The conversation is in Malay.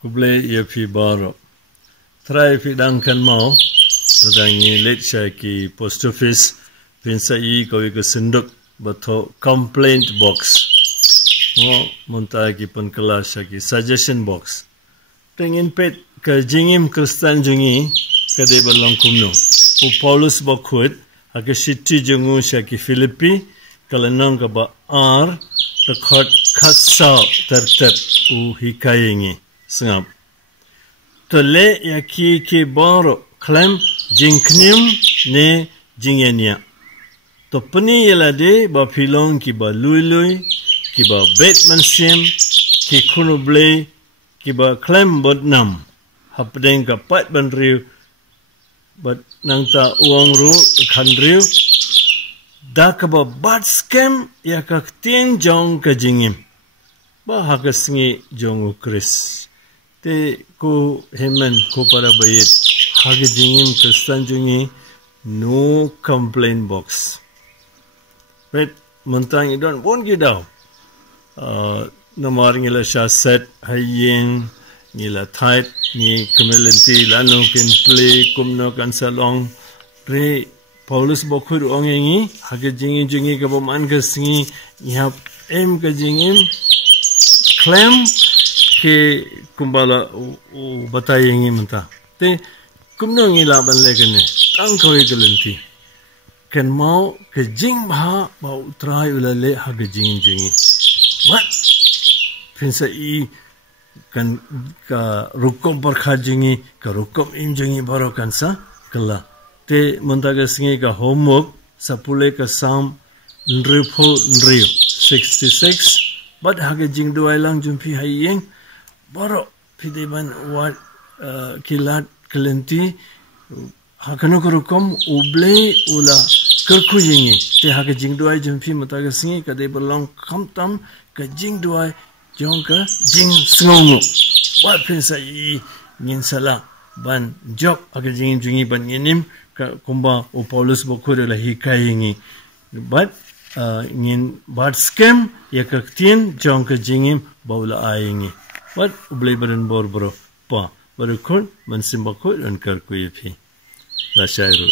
kuble ia pi baro try pi dangkan mau dadangi let ki post office pinsa I ko ko sinduk bato complaint box mo monta ki pun kelas ki suggestion box tengin pet ke jingim Kristen jungi ke de balong kumno u Paulus bokhut ake city jungu ki Filipi kalanong ka ba r the khot khassa tertep u hikayingi sngap tole yaki ki baro klem jingknim ne jingenia to pani yelade ba pilong ki ba lui ki ba betman sim ki kunuble ki ba klem bodnam hapdeng ka pat ban riu but nangta uang ru khan riu da ka ba bat scam ya ka tin jong ka jingim ba hagasngi jong ukris te ko hemen ko para bayit hage jingim Kristen jungi no complaint box right mentang idon bon gidau nomor ngila sha set hayeng ngila type ni community lano kin play kumno kan salong re Paulus bokhur ongengi hage jingi jungi ka boman ka singi yap em ka jingim claim ke kumbala batayengi menta te kumno ngila ban legene tang khoi galanti kan mau ke jing ba ba utrai ulale hage jingi what pinsa I kan ka rukom barkha jingi ka rukom in jingi baro kansa kala te mundaga singi ka homework sapule ka sam nripho nrio 66 but hage jing duai lang jumpi hayeng baro pideban wat kilat kelenti hakano rukom uble ula kerku jingi te hage jing duai jumpi mutaga singi ka de belong kamtam ka jing duai jong ka jing sngongo wat pinsa I ngin sala ban job aga jing jungi ban nginim ka kumba o Paulus bokhur la hikayingi but ngin bat scam ya ka tin jong ka jingim baula ayingi but ublay baran bor bro pa barukun mansim bokhur on kar kuyi phi la shairu